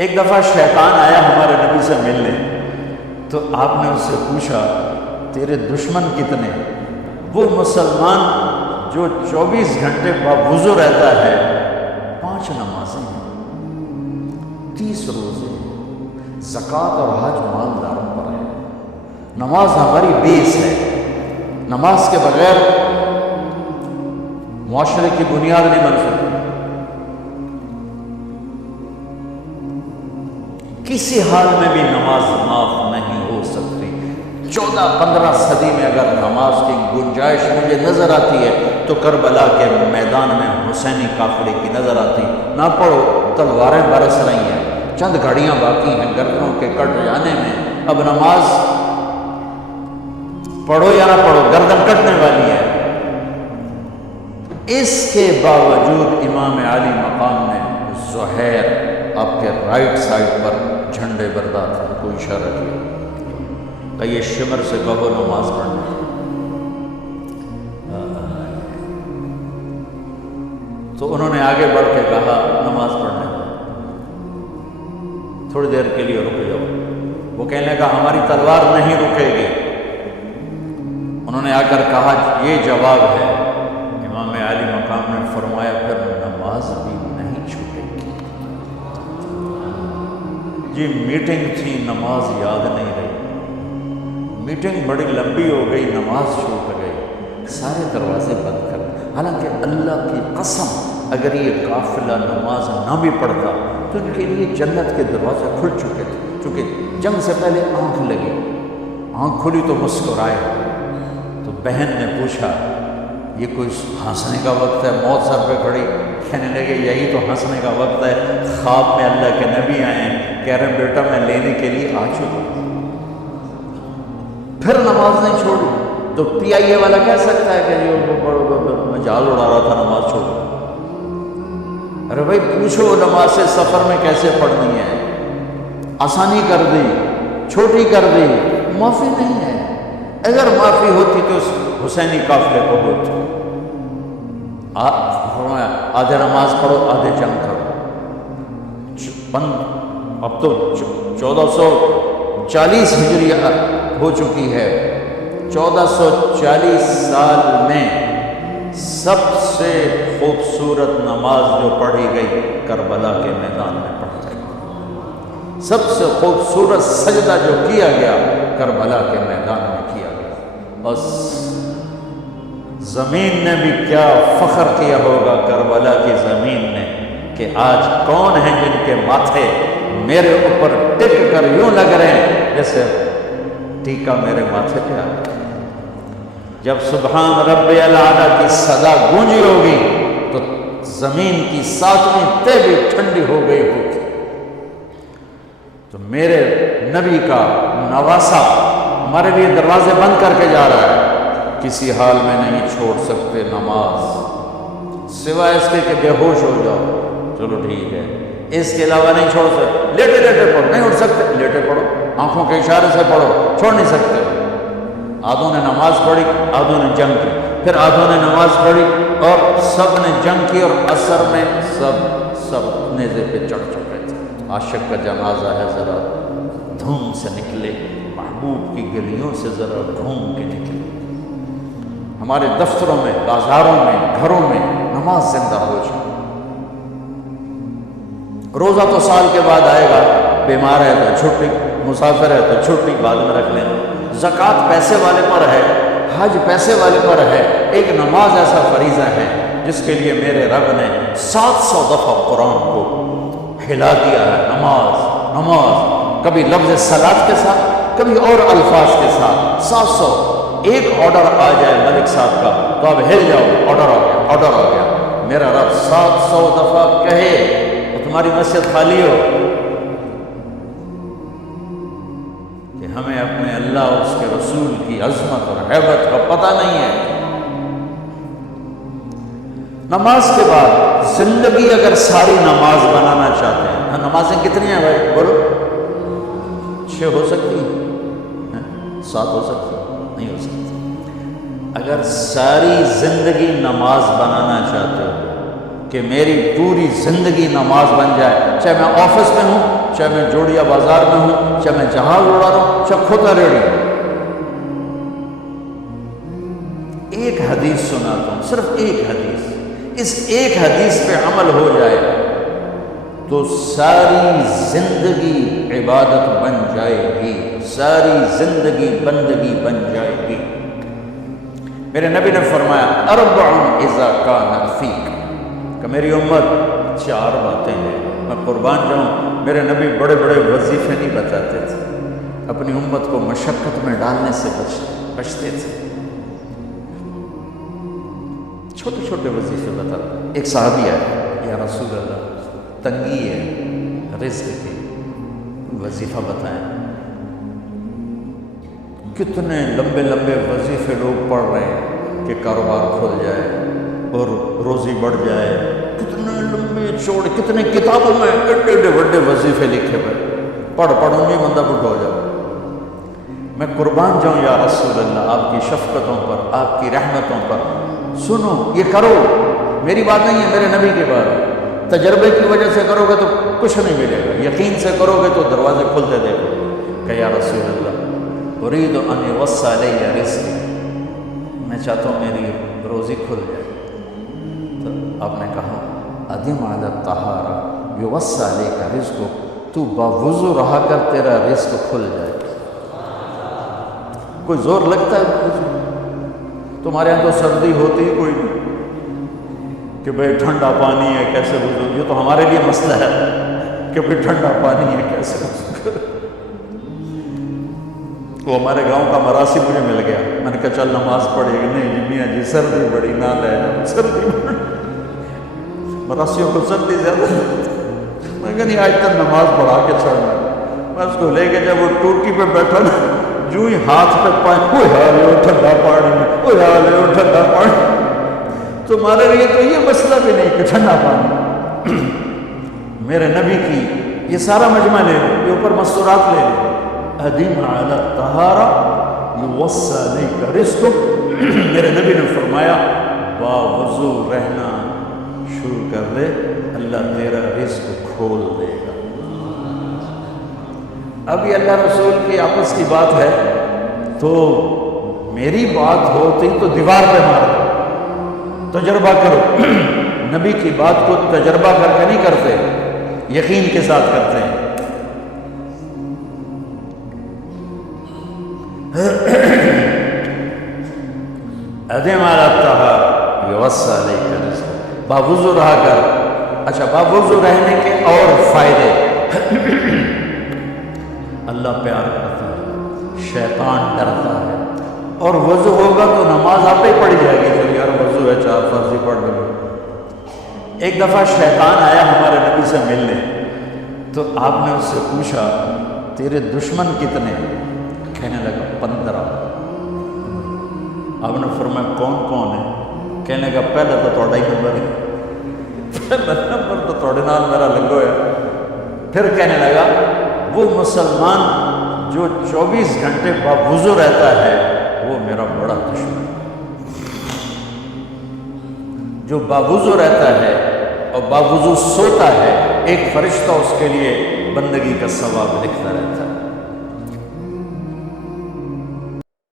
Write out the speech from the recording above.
ایک دفعہ شیطان آیا ہمارے نبی سے ملنے، تو آپ نے اس سے پوچھا تیرے دشمن کتنے؟ وہ مسلمان جو 24 گھنٹے باوضو رہتا ہے، 5 نمازیں ہیں، 30 روزے، زکوٰۃ اور حج مالداروں پر ہے۔ نماز ہماری بیس ہے، نماز کے بغیر معاشرے کی بنیاد نہیں بن سکتی۔ کسی حال میں بھی نماز معاف نہیں ہو سکتی۔ 14-15 صدی میں اگر نماز کی گنجائش مجھے نظر آتی ہے تو کربلا کے میدان میں حسینی قافلے کی نظر آتی۔ نہ پڑھو، تلواریں برس رہی ہیں، چند گھڑیاں باقی ہیں گردنوں کے کٹ جانے میں، اب نماز پڑھو یا نہ پڑھو گردن کٹنے والی ہے۔ اس کے باوجود امام علی مقام نے زہیر آپ کے رائٹ سائڈ پر جھنڈے بردار کو اشارہ کیا کہ یہ شمر سے کہو نماز پڑھنا۔ تو انہوں نے آگے بڑھ کے کہا نماز پڑھنے تھوڑی دیر کے لیے رک جاؤ۔ وہ کہنے لگا ہماری تلوار نہیں رکے گی۔ انہوں نے آ کر کہا یہ جواب ہے۔ امام علی مقام نے فرمایا پھر نماز بھی نہیں چھوٹے گی۔ یہ میٹنگ تھی، نماز یاد نہیں رہی، میٹنگ بڑی لمبی ہو گئی، نماز چھوٹ گئی، سارے دروازے بند کر۔ حالانکہ اللہ کی قسم اگر یہ قافلہ نماز نہ بھی پڑھتا تو ان کے لیے جنت کے دروازے کھل چکے تھے، چونکہ جنگ سے پہلے آنکھ لگی، آنکھ کھلی تو مسکرائے۔ تو بہن نے پوچھا یہ کوئی ہنسنے کا وقت ہے؟ موت سر پہ کھڑی، کہنے لگے یہی تو ہنسنے کا وقت ہے۔ خواب میں اللہ کے نبی آئے ہیں، کہہ رہے ہیں بیٹا میں لینے کے لیے آ چکا۔ پھر نماز نہیں چھوڑی تو پی آئی اے والا کہہ سکتا ہے کہ میں جال اڑا رہا تھا نماز چھوڑ۔ ارے بھائی پوچھو نماز سے سفر میں کیسے پڑھنی ہے؟ آسانی کر دی، چھوٹی کر دی، معافی نہیں ہے۔ اگر معافی ہوتی تو اس حسینی قافلے کو ہوتی۔ آدھے نماز پڑھو، آدھے جنگ کرو۔ اب تو 1440 ہجری ہو چکی ہے۔ 1440 سال میں سب سے خوبصورت نماز جو پڑھی گئی کربلا کے میدان میں پڑھی گئی۔ سب سے خوبصورت سجدہ جو کیا گیا کربلا کے میدان میں کیا گیا۔ بس زمین نے بھی کیا فخر کیا ہوگا کربلا کی زمین نے کہ آج کون ہیں جن کے ماتھے میرے اوپر ٹک کر یوں لگ رہے ہیں جیسے ٹیکا میرے ماتھے پہ آ گیا۔ جب سبحان رب الاعلیٰ کی صدا گونجی ہوگی تو زمین کی 7ویں تہ بھی ٹھنڈی ہو گئی ہوگی۔ تو میرے نبی کا نواسا ہمارے لیے دروازے بند کر کے جا رہا ہے۔ کسی حال میں نہیں چھوڑ سکتے نماز، سوائے اس کے کہ بے ہوش ہو جاؤ، چلو ٹھیک ہے، اس کے علاوہ نہیں چھوڑ سکتے۔ لیٹے لیٹے پڑھو، نہیں اٹھ سکتے لیٹے پڑھو، آنکھوں کے اشارے سے پڑھو، چھوڑ نہیں سکتے۔ آدھوں نے نماز پڑھی، آدھوں نے جنگ کی، پھر آدھوں نے نماز پڑھی اور سب نے جنگ کی، اور عصر میں سب نیزے پہ چڑھ چکے تھے۔ عاشق کا جنازہ ہے، ذرا دھوم سے نکلے، محبوب کی گلیوں سے ذرا گھوم کے نکلے۔ ہمارے دفتروں میں، بازاروں میں، گھروں میں نماز زندہ ہو جائے۔ روزہ تو سال کے بعد آئے گا، بیمار ہے تو چھٹی، مسافر ہے تو چھٹی بعد میں رکھ لینا۔ زکوٰۃ پیسے والے پر ہے، حج پیسے والے پر ہے، ایک نماز ایسا فریضہ ہے جس کے لیے میرے رب نے 700 دفعہ قرآن کو ہلا دیا ہے۔ نماز نماز، کبھی لفظ صلاۃ کے ساتھ، کبھی اور الفاظ کے ساتھ۔ 700 ایک آرڈر آ جائے ملک صاحب کا تو اب ہل جاؤ، آرڈر آ گیا، آرڈر آ گیا۔ میرا رب 700 دفعہ کہے تو تمہاری مسجد خالی ہو کہ ہمیں اپنے اللہ اور اس کے رسول کی عظمت اور ہیبت کا پتہ نہیں ہے۔ نماز کے بعد زندگی اگر ساری نماز بنانا چاہتے ہیں، نمازیں کتنی ہیں بھائی بولو؟ 6 ہو سکتی ہیں، 7 ہو سکتی ہیں، نہیں ہو سکتی۔ اگر ساری زندگی نماز بنانا چاہتے ہو کہ میری پوری زندگی نماز بن جائے، چاہے میں آفس میں ہوں چاہے میں جوڑیا بازار میں ہوں، چاہے میں جہاز اڑا رہا ہوں، چاہے کھوتا ریڑی ہوں۔ ایک حدیث سناتا ہوں، صرف ایک حدیث، اس ایک حدیث پہ عمل ہو جائے تو ساری زندگی عبادت بن جائے گی، ساری زندگی بندگی بن جائے گی۔ میرے نبی نے فرمایا اربع اذا کانت فیک، کہ میری امت 4 باتیں ہیں۔ میں قربان جاؤں، میرے نبی بڑے بڑے وظیفے نہیں بتاتے تھے، اپنی امت کو مشقت میں ڈالنے سے بچتے تھے، چھوٹے چھوٹے وظیفے بتاتے۔ ایک صحابی ہے، یا رسول اللہ تنگی ہے رزق کی، وظیفہ بتائیں۔ کتنے لمبے لمبے وظیفے لوگ پڑھ رہے ہیں کہ کاروبار کھل جائے اور روزی بڑھ جائے، کتنے لمبے چوڑے، کتنے کتابوں میں ایڈے بڑے وظیفے لکھے ہوئے، پڑھ انہیں بندہ بڈھا ہو جائے۔ میں قربان جاؤں یا رسول اللہ آپ کی شفقتوں پر، آپ کی رحمتوں پر، سنو یہ کرو، میری بات نہیں ہے، میرے نبی کی بات ہے۔ تجربے کی وجہ سے کرو گے تو کچھ نہیں ملے گا، یقین سے کرو گے تو دروازے کھلتے دیکھو کہ یا رسول اللہ ارید ان یوسع علی رزقی، میں چاہتا ہوں میری روزی کھل جائے۔ تو آپ نے کہا ادم علی الطہارہ یوسع علیک رزقک، تو باوضو رہا کر تیرا رزق کھل جائے۔ کوئی زور لگتا ہے؟ تمہارے یہاں تو سردی ہوتی ہی کوئی نہیں کہ بھئی ٹھنڈا پانی ہے کیسے وضو، یہ تو ہمارے لیے مسئلہ ہے کہ بھئی ٹھنڈا پانی ہے کیسے وضو۔ وہ ہمارے گاؤں کا مراسی مجھے مل گیا، میں نے کہا چل نماز پڑھے گی، نہیں جی میاں جی سردی بڑی نہ لے جاؤ، سردی بڑی، مراسیوں کو سردی زیادہ، میں کہا نہیں آج تک نماز پڑھا کے چھوڑنا۔ میں اس کو لے کے جب وہ ٹوٹی پہ بیٹھا نا، جو ہی ہاتھ پہ پانی، وہ حال ہے ٹھنڈا پانی، وہ حال ہے ٹھنڈا پانی، تمہارے لیے تو یہ مسئلہ بھی نہیں کہ ٹھنڈا پانی۔ میرے نبی کی یہ سارا مجمع لے لو، یہ اوپر مستورات لے لو، ادم علی الطہارہ یوسع علیک رزقک، میرے نبی نے فرمایا باوضو رہنا شروع کر دے، اللہ تیرا رزق کھول دے گا۔ اب یہ اللہ رسول کی آپس کی بات ہے تو میری بات ہوتی تو دیوار پہ مارو، تجربہ کرو۔ نبی کی بات کو تجربہ کر کے نہیں کرتے، یقین کے ساتھ کرتے ہیں۔ ادم علی الطہارہ یوسع علیک رزقک، باوضو رہا کر۔ اچھا باوضو رہنے کے اور فائدے، اللہ پیار کرتا ہے، شیطان ڈرتا ہے، اور وضو ہوگا تو نماز آپ ہی پڑھی جائے گی، چل یار وضو ہے 4 فرضی پڑھ لیں۔ ایک دفعہ شیطان آیا ہمارے نبی سے ملنے، تو آپ نے اس سے پوچھا تیرے دشمن کتنے؟ کہنے لگا 15۔ آپ نے فرمایا کون کون ہے؟ کہنے لگا پہلا تو تھوڑا ہی نمبر ہے، پہلا نمبر تو تھوڑے نال میرا لگو ہے۔ پھر کہنے لگا وہ مسلمان جو 24 گھنٹے باوضو رہتا ہے وہ میرا بڑا دشمن ہے۔ جو باوضو رہتا ہے اور باوضو سوتا ہے، ایک فرشتہ اس کے لیے بندگی کا ثواب لکھتا رہتا ہے۔